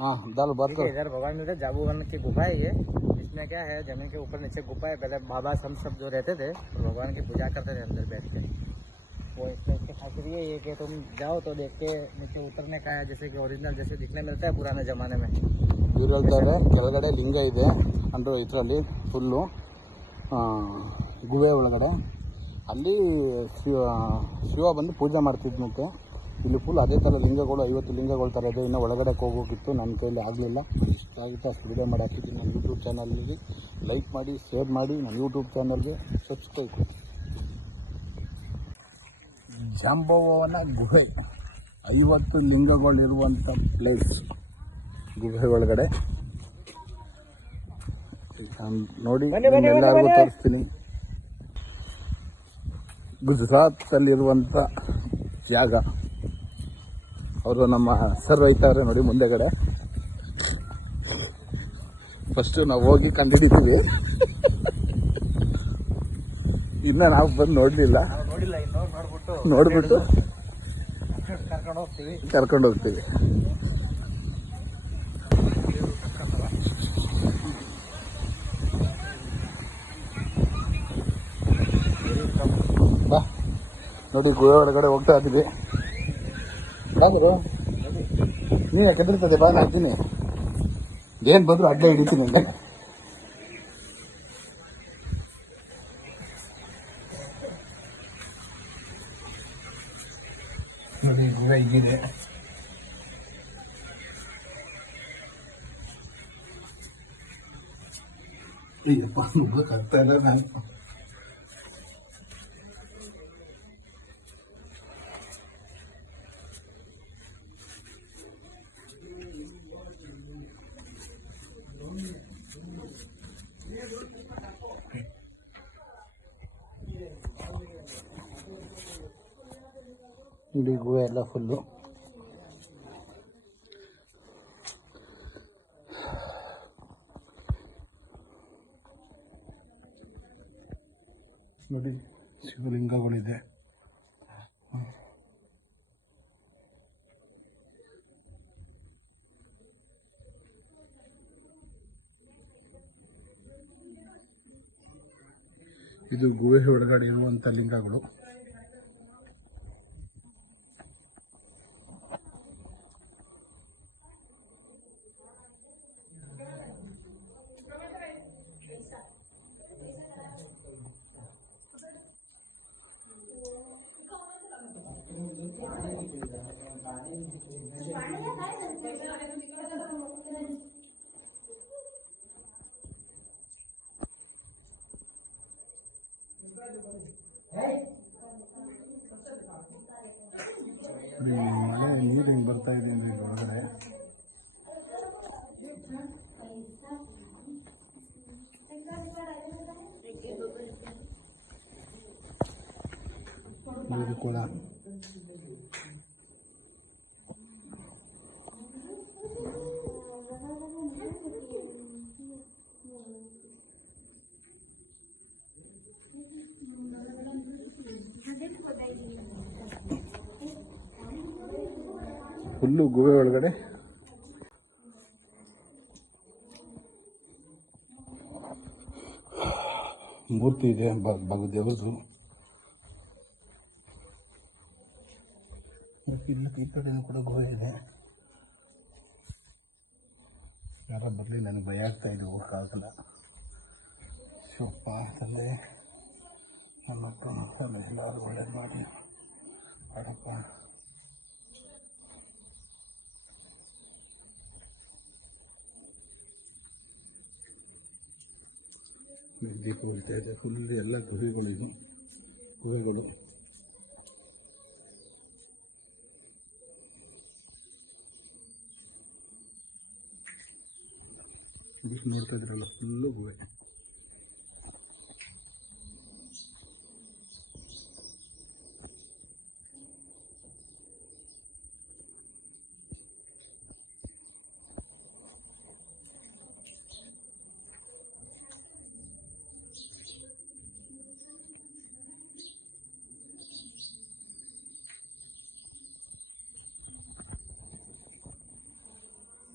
हाँ दाल बात कर। इधर भगवान मिलते जाबूवन की गुफा है ये। इसमें क्या है, जमीन के ऊपर नीचे गुफा है। पहले बाबा हम सब जो रहते थे तो भगवान की पूजा करते थे अंदर बैठ के। वो इसमें इसकी खासियत ये है कि तुम जाओ तो देख के नीचे उतरने का है, जैसे कि ओरिजिनल जैसे दिखने मिलता है पुराने ज़माने में। ಇವ್ರು ಹೇಳ್ತಾರೆ ಕೆಳಗಡೆ ಲಿಂಗ ಇದೆ ಅಂದರೆ ಇದರಲ್ಲಿ ಫುಲ್ಲು ಗುಹೆ ಒಳಗಡೆ ಅಲ್ಲಿ ಶಿವ ಬಂದು ಪೂಜೆ ಮಾಡ್ತಿದ್ದಂತೆ. ಇಲ್ಲಿ ಫುಲ್ ಅದೇ ಥರ ಲಿಂಗಗಳು 50 ಲಿಂಗಗಳ ಥರ ಇದೆ. ಇನ್ನೂ ಒಳಗಡೆ ಹೋಗೋಗಿತ್ತು, ನನ್ನ ಕೈಲಿ ಆಗಲಿಲ್ಲ. ಇಷ್ಟಾಗಿತ್ತು ಅಷ್ಟು ವಿಡಿಯೋ ಮಾಡಿ ಹಾಕಿದ್ದೀನಿ ನನ್ನ ಯೂಟ್ಯೂಬ್ ಚಾನಲ್ಗೆ. ಲೈಕ್ ಮಾಡಿ, ಶೇರ್ ಮಾಡಿ, ನನ್ನ ಯೂಟ್ಯೂಬ್ ಚಾನಲ್ಗೆ ಸಬ್ಸ್ಕ್ರೈಬ್ ಮಾಡಿ. ಜಾಂಬವನ ಗುಹೆ 50 ಲಿಂಗಗಳಿರುವಂಥ ಪ್ಲೇಸ್ ಗುಹೆ ಒಳಗಡೆ ನೋಡಿ. ಎಲ್ಲರಿಗೂ ತೋರಿಸ್ತೀನಿ. ಗುಜರಾತಲ್ಲಿರುವಂಥ ಜಾಗ. ಅವರು ನಮ್ಮ ಸರ್ ಹೋಯ್ತವ್ರೆ ನೋಡಿ ಮುಂದೆಗಡೆ. ಫಸ್ಟು ನಾವು ಹೋಗಿ ಕಂಡುಹಿಡಿತೀವಿ, ಇನ್ನು ನಾವು ಬಂದು ನೋಡಲಿಲ್ಲ. ನೋಡ್ಬಿಟ್ಟು ಕರ್ಕೊಂಡು ಹೋಗ್ತೀವಿ. ಬಾ ನೋಡಿ, ಗುಹೆ ಒಳಗಡೆ ಹೋಗ್ತಾ ಇದ್ದೀವಿ. ಬಾಬರು ನೀನು ಯಾಕೆ ಹೆದರ್ತದೆ? ಬಾ ನಾಗ್ತೀನಿ, ಏನು ಬಂದ್ರು ಅಡ್ಡ ಹಿಡಿತೀನಿ ಅಂದೆ. ನೋಡಿ ಗುಹೆ ಹೀಗಿದೆ. ಅಯ್ಯಪ್ಪ ಹೋಗಕ್ಕಾಗ್ತಾ ಇಲ್ಲ ನಾನು. ಇಲ್ಲಿ ಗುಹೆ ಎಲ್ಲ ಫುಲ್ಲು ನೋಡಿ, ಶಿವಲಿಂಗಗಳಿದೆ. ಇದು ಗುಹೆ ಒಳಗಡೆ ಇರುವಂಥ ಲಿಂಗಗಳು. ನೀರು ಹಿಂಗೆ ಬರ್ತಾ ಇದೆ ಅಂದರೆ ಒಳಗಡೆ. ನೀರು ಕೂಡ ಫುಲ್ಲು ಗುಹೆ ಒಳಗಡೆ ಮೂರ್ತಿ ಇದೆ ದೇವ್ರದ್ದು. ಇಲ್ಲ ಈ ಕಡೆನೂ ಕೂಡ ಗುಹೆ ಇದೆ. ಯಾರೋ ಬರಲಿ, ನನಗೆ ಭಯ ಆಗ್ತಾ ಇದೆ, ಹೋಗೋಕ್ಕಾಗಲ್ಲ. ಶಿವಪ್ಪ ತಂದೆ ನಮ್ಮಪ್ಪ ಎಲ್ಲರೂ ಒಳ್ಳೇದು ಮಾಡಿ ಮಾಡಪ್ಪ. ದೀಪ ಉಳಿತಾ ಇದೆ. ಫುಲ್ ಎಲ್ಲ ಗುಹೆಗಳು ನೋಡ್ತಾ ಇದ್ರಲ್ಲ, ಫುಲ್ಲು ಗುಹೆ.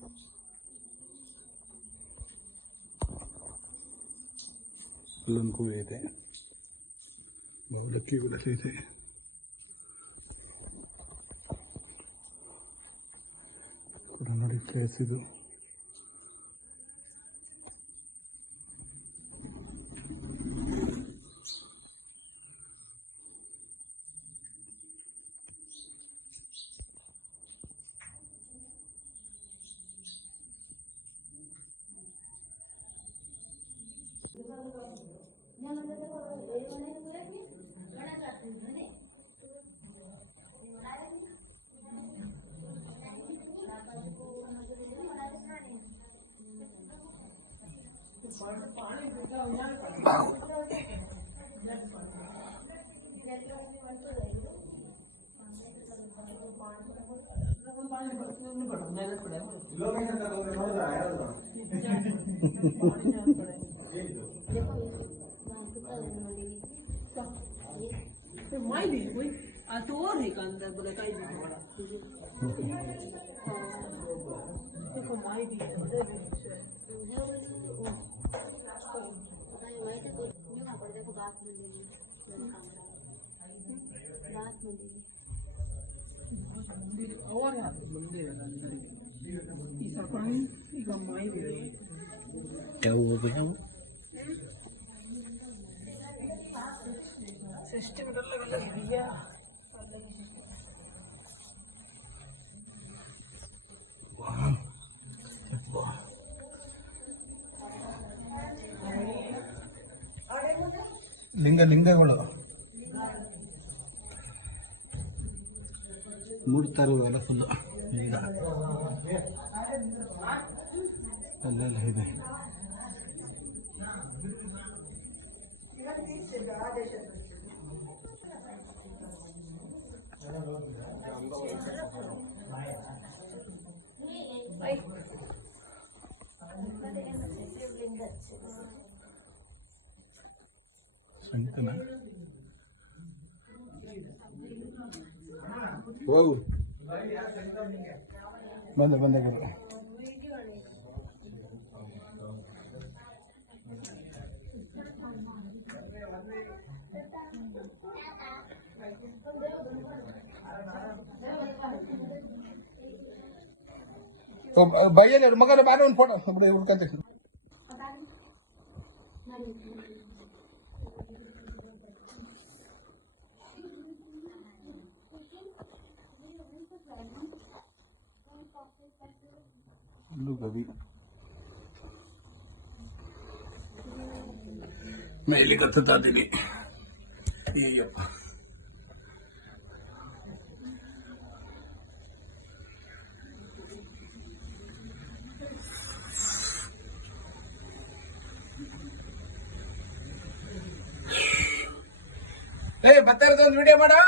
much. ಅಲ್ಲೊಂದು ಕೂವೆ ಇದೆ, ಅವಲಕ್ಕಿಗಳೆಲ್ಲ ಇದೆ. ನೋಡಿ ಪ್ಲೇಸ್ ಇದು. माई भी कोई आ तो और ही अंदर बोले काई भी थोड़ा देखो माई भी और यहाँ पे मंदिर है अंदर ही सरपंच का माई भी है क्या हुआ भैया? सिस्टम अलग अलग दिया ಲಿಂಗಗಳು ಮೂಡ್ತಾರೆ ಇವೆಲ್ಲ ಫುಲ್ಲು. ಈಗ ಅಲ್ಲೆಲ್ಲ ಇದೆ. ಸಂಕನ ಹೋಗು ಬಂದೆ ಬಂದೆ ಗುರು. ಭೈಯಲ್ಲ ಮಗನ ಬಾರ ಒಂದು ಫೋಟೋ ಹುಡ್ಕಂತ. ಗವಿ ಮೇಲೆ ಕತ್ತದಿರಿ. ಅಯ್ಯಪ್ಪ ಬರ್ತಾ ಇರೋದು ಒಂದು ವಿಡಿಯೋ ಮಾಡು.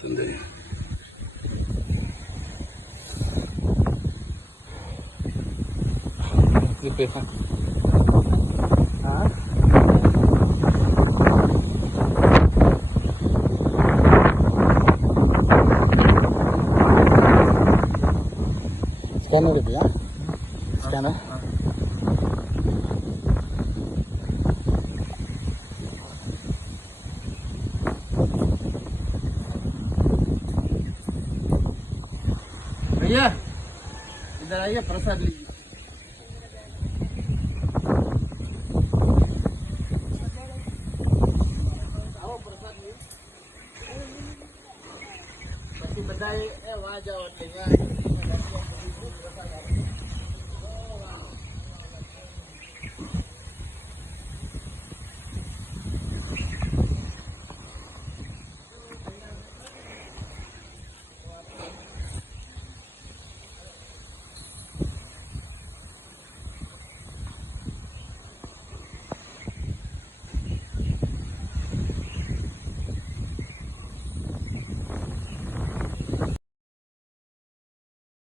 ತಂದೆ पैसा स्कैनर है भैया, स्कैनर भैया इधर आइए, प्रसाद लीजिए. बताइए वहाँ जाओ.